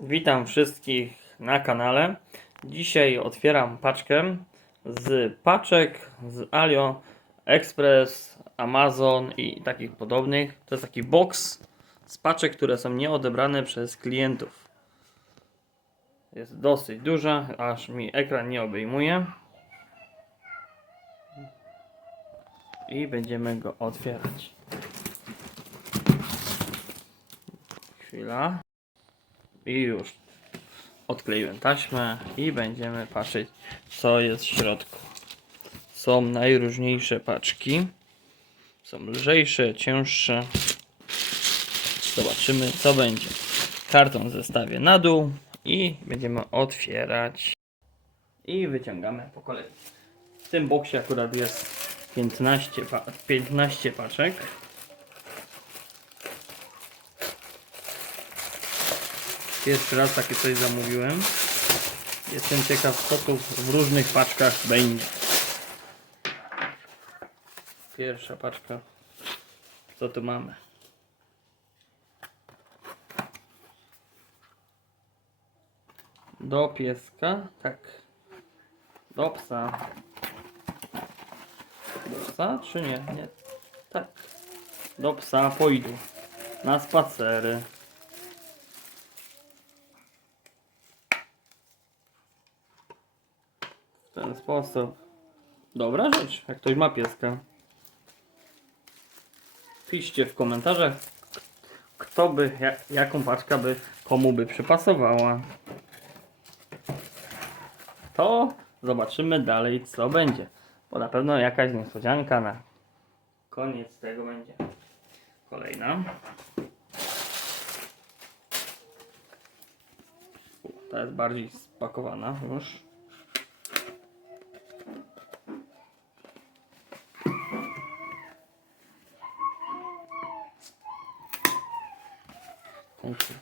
Witam wszystkich na kanale. Dzisiaj otwieram paczkę z paczek z Alio Express, Amazon i takich podobnych. To jest taki box z paczek, które są nieodebrane przez klientów. Jest dosyć duża, aż mi ekran nie obejmuje. I będziemy go otwierać. Chwila. I już odkleiłem taśmę i będziemy patrzeć co jest w środku. Są najróżniejsze paczki. Są lżejsze, cięższe. Zobaczymy co będzie. Karton zestawię na dół i będziemy otwierać. I wyciągamy po kolei. W tym boksie akurat jest 15, pa 15 paczek. Pierwszy raz takie coś zamówiłem. Jestem ciekaw, co tu w różnych paczkach będzie. Pierwsza paczka. Co tu mamy? Do pieska? Tak. Do psa. Do psa czy nie? Nie. Tak. Do psa pójdę. Na spacery. W ten sposób. Dobra rzecz, jak ktoś ma pieska. Piszcie w komentarzach, kto by, ja- jaką paczka by komu by przypasowała. To zobaczymy dalej, co będzie. Bo na pewno jakaś niespodzianka na koniec tego będzie. Kolejna. U, Ta jest bardziej spakowana już. Punkty.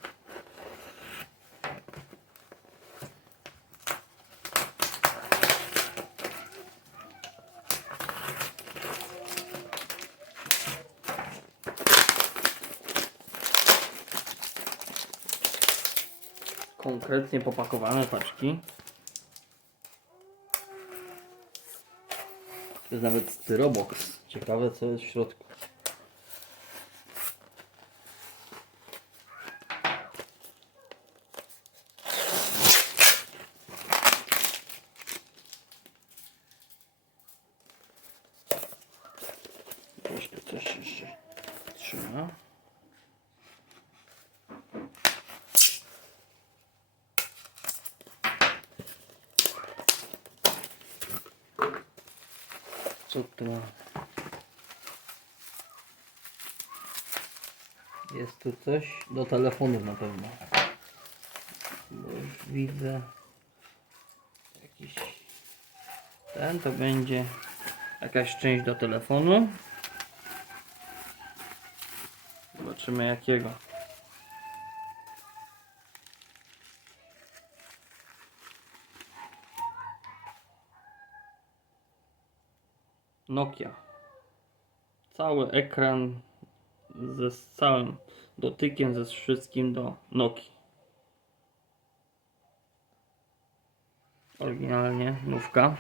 Konkretnie popakowane paczki. Jest nawet styrobox. Ciekawe co jest w środku. Co tu ma? Jest tu coś do telefonów na pewno. Bo już widzę jakiś ten to będzie jakaś część do telefonu. Zobaczymy jakiego. Nokia. Cały ekran ze z całym dotykiem, ze wszystkim do Nokii. Oryginalnie nówka.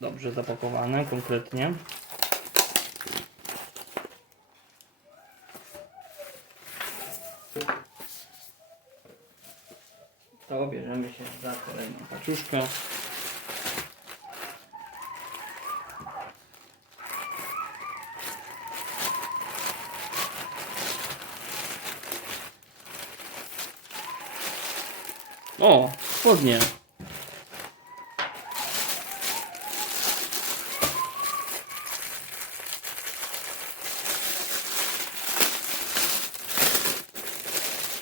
Dobrze zapakowane, konkretnie. To bierzemy się za paczuszkę. O, spodnie.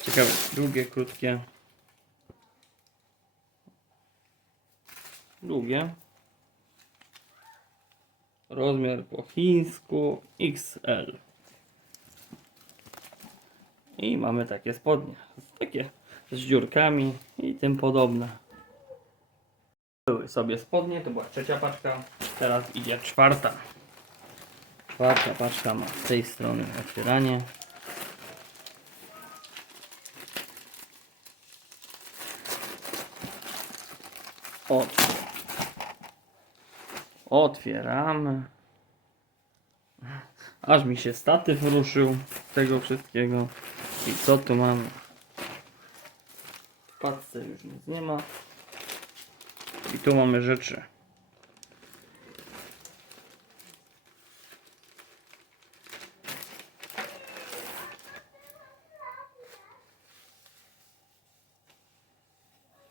Ciekawe, długie, krótkie. Długie. Rozmiar po chińsku XL. I mamy takie spodnie. Takie z dziurkami i tym podobne. Były sobie spodnie, to była trzecia paczka. Teraz idzie czwarta. Czwarta paczka ma z tej strony otwieranie. Ot. Otwieramy. Aż mi się statyw ruszył tego wszystkiego. I co tu mamy? W paczce już nic nie ma. I tu mamy rzeczy.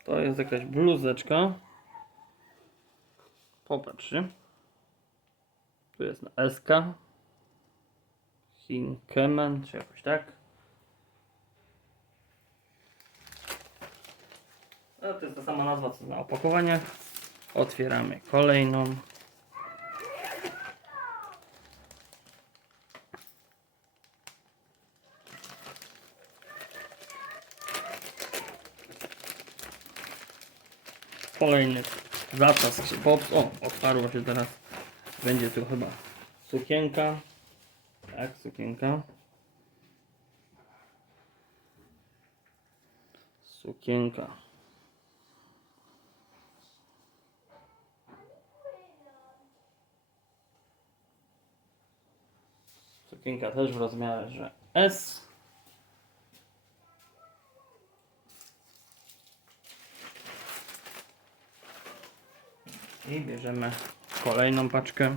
To jest jakaś bluzeczka. Popatrzcie. Tu jest na SK. Hinkemen, czy jakoś tak. A to jest ta sama nazwa co na opakowaniach. Otwieramy kolejną. Kolejny zapas się. O, otwarło się teraz. Będzie tu chyba sukienka. Tak, sukienka. Sukienka. Sukienka też w rozmiarze S. I bierzemy kolejną paczkę.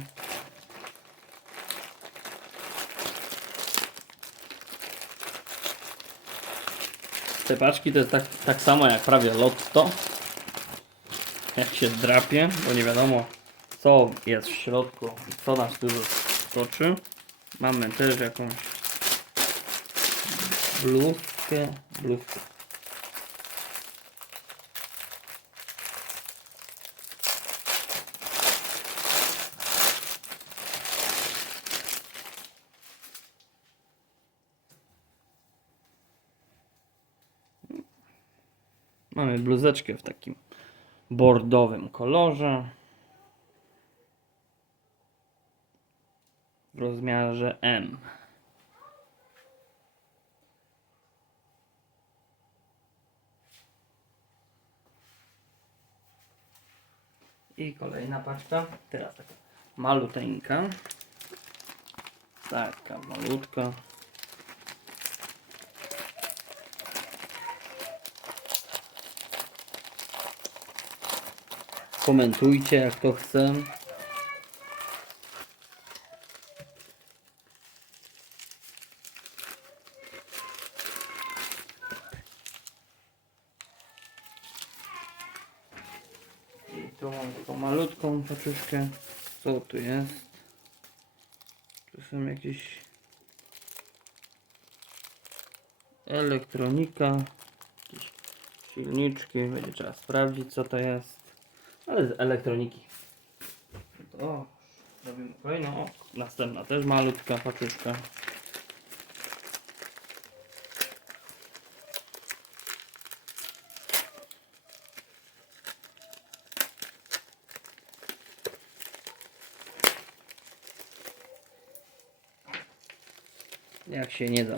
Te paczki to jest tak, tak samo jak prawie lotto. Jak się drapie, bo nie wiadomo co jest w środku co nas tu skoczy. Mamy też jakąś bluzkę. bluzkę. Mamy bluzeczkę w takim bordowym kolorze. W rozmiarze M. I kolejna paczka. Teraz taka maluteńka. Taka malutka. Komentujcie jak to chce. I tu mam taką. Co tu jest? Tu są jakieś elektronika, jakieś silniczki. Będzie trzeba sprawdzić co to jest. Ale z elektroniki. To robimy kolejną. O, następna też malutka paczuszka. Jak się nie da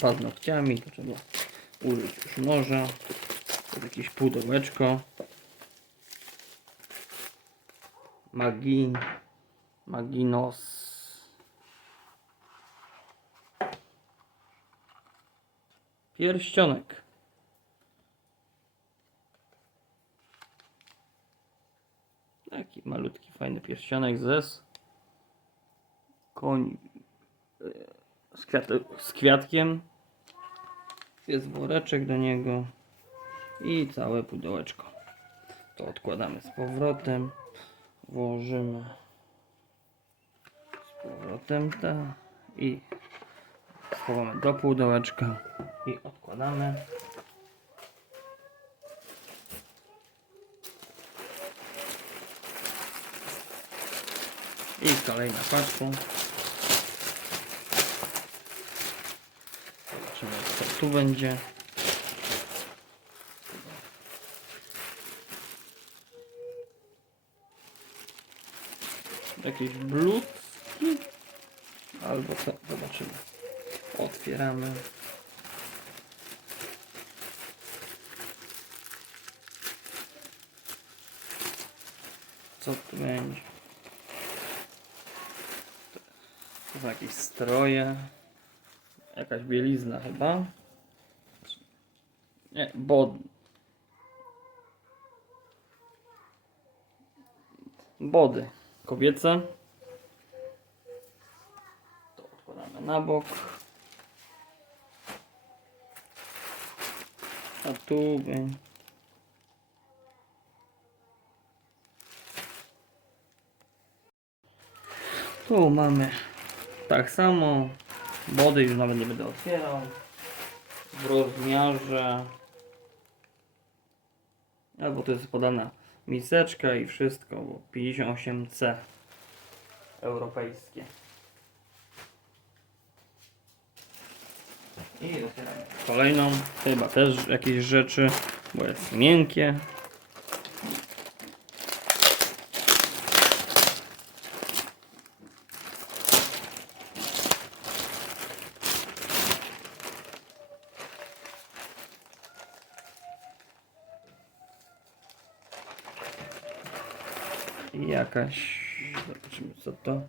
paznokciami, to trzeba użyć już noża. Jakieś pudełeczko. Magin. Maginos. Pierścionek. Taki malutki, fajny pierścionek ze koń e, z, kwiat, z kwiatkiem. Jest woreczek do niego i całe pudełeczko. To odkładamy z powrotem włożymy z powrotem ta i schowamy do pudełeczka i odkładamy. I kolejna paczka. Zobaczymy co tu będzie. Jakieś bluzki. albo co, zobaczymy. Otwieramy. Co tu będzie? To są jakieś stroje. Jakaś bielizna chyba. Nie, bod. Body kobiece. To odkładamy na bok. A tu będzie. Tu mamy tak samo. Body już nawet nie będę otwierał. W rozmiarze. Albo to jest podana miseczka i wszystko, bo 58C europejskie. I otwieramy kolejną. Chyba też jakieś rzeczy, bo jest miękkie. I jakaś. Zobaczymy co to.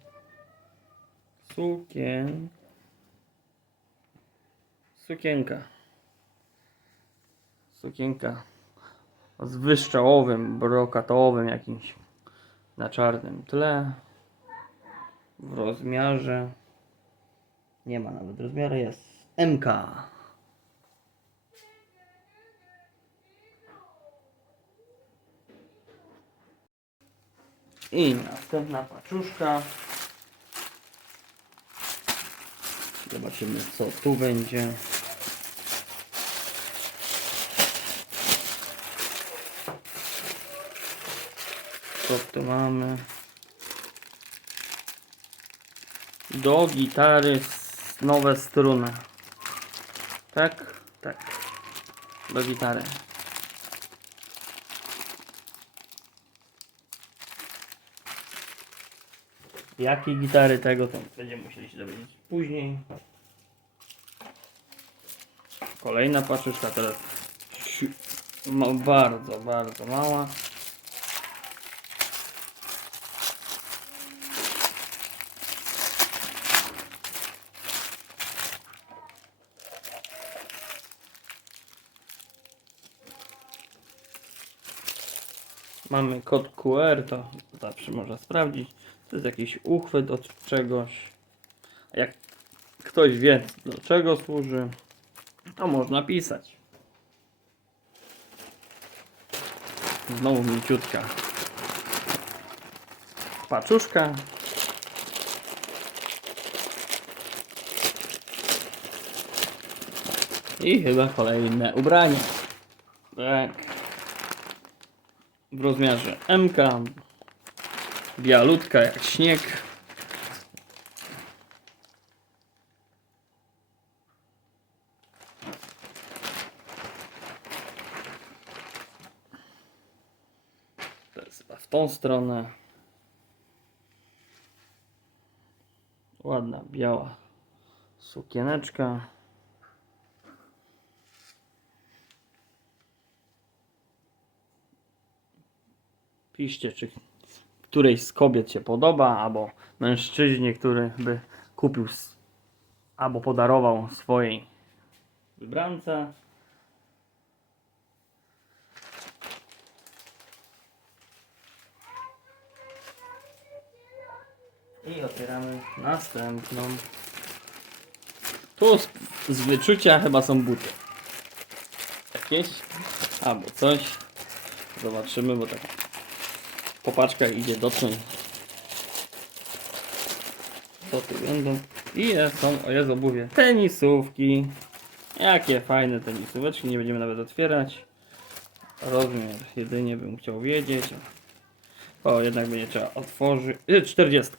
Sukien. Sukienka. Sukienka z wyszczałowym, brokatowym jakimś na czarnym tle. W rozmiarze. Nie ma nawet rozmiaru, jest MK. I następna paczuszka. Zobaczymy co tu będzie. Co tu mamy? Do gitary nowe struny. Tak? Tak. Do gitary. Jakie gitary tego to będziemy musieli się dowiedzieć później. Kolejna paczuszka teraz ma, bardzo, bardzo mała. Mamy kod QR, to zawsze można sprawdzić. To jest jakiś uchwyt od czegoś. A jak ktoś wie do czego służy, to można pisać. Znowu mięciutka paczuszka. I chyba kolejne ubranie. Tak. W rozmiarze MK. Bialutka jak śnieg. To jest chyba w tą stronę. Ładna, biała sukieneczka. Piszcie, czy którejś z kobiet się podoba, albo mężczyźnie, który by kupił albo podarował swojej wybrance. I otwieramy następną. Tu z, z wyczucia chyba są buty. Jakieś? Albo coś. Zobaczymy, bo tak po paczkach idzie dotknąć. Co tu będą? I jest- są, jest obuwie. Tenisówki. Jakie fajne tenisóweczki, nie będziemy nawet otwierać. Rozmiar jedynie bym chciał wiedzieć. O, jednak będzie trzeba otworzyć. Y, 40.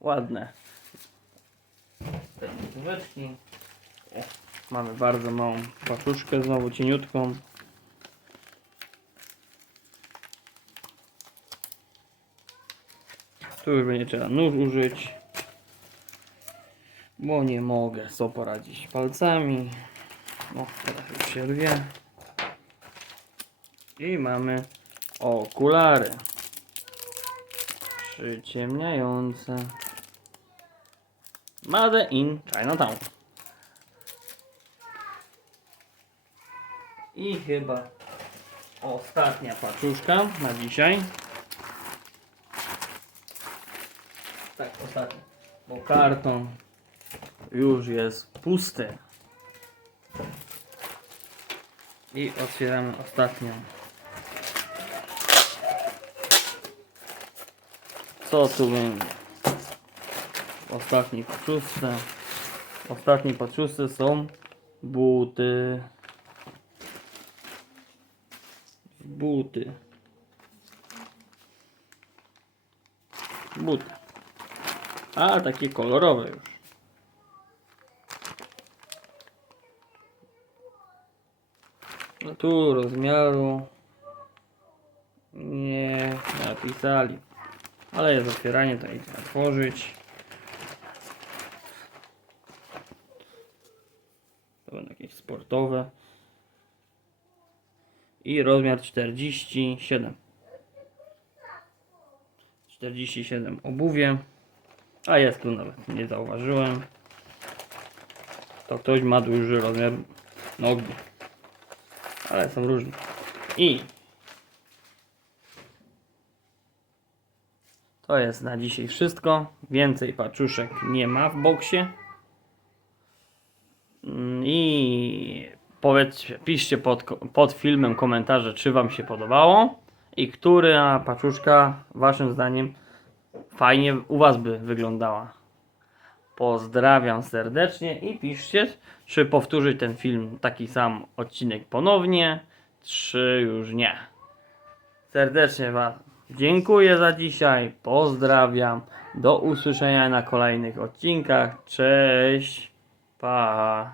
Ładne. Tenisóweczki. O, Mamy bardzo małą paczuszkę, znowu cieniutką. Tu już będzie trzeba nóż użyć. Bo nie mogę sobie poradzić palcami. No, teraz już się rwie. I mamy okulary. Przyciemniające. Made in Chinatown. I chyba ostatnia paczuszka na dzisiaj. Tak, ostatnia. Bo karton już jest pusty. I otwieramy ostatnią. Co tu będzie? W ostatniej paczuszce. W ostatniej paczuszce są buty. Buty. Buty. A, takie kolorowe już. No tu rozmiaru nie napisali. Ale jest otwieranie, to idzie otworzyć. To będą jakieś sportowe. I rozmiar 47. 47 obuwie. A jest tu nawet, nie zauważyłem. To ktoś ma duży rozmiar nogi. Ale są różne. I to jest na dzisiaj wszystko. Więcej paczuszek nie ma w boksie. Mm, I powiedzcie, piszcie pod, pod filmem komentarze, czy Wam się podobało i która paczuszka Waszym zdaniem fajnie u Was by wyglądała. Pozdrawiam serdecznie i piszcie, czy powtórzyć ten film, taki sam odcinek ponownie, czy już nie. Serdecznie Was dziękuję za dzisiaj, pozdrawiam, do usłyszenia na kolejnych odcinkach, cześć, pa.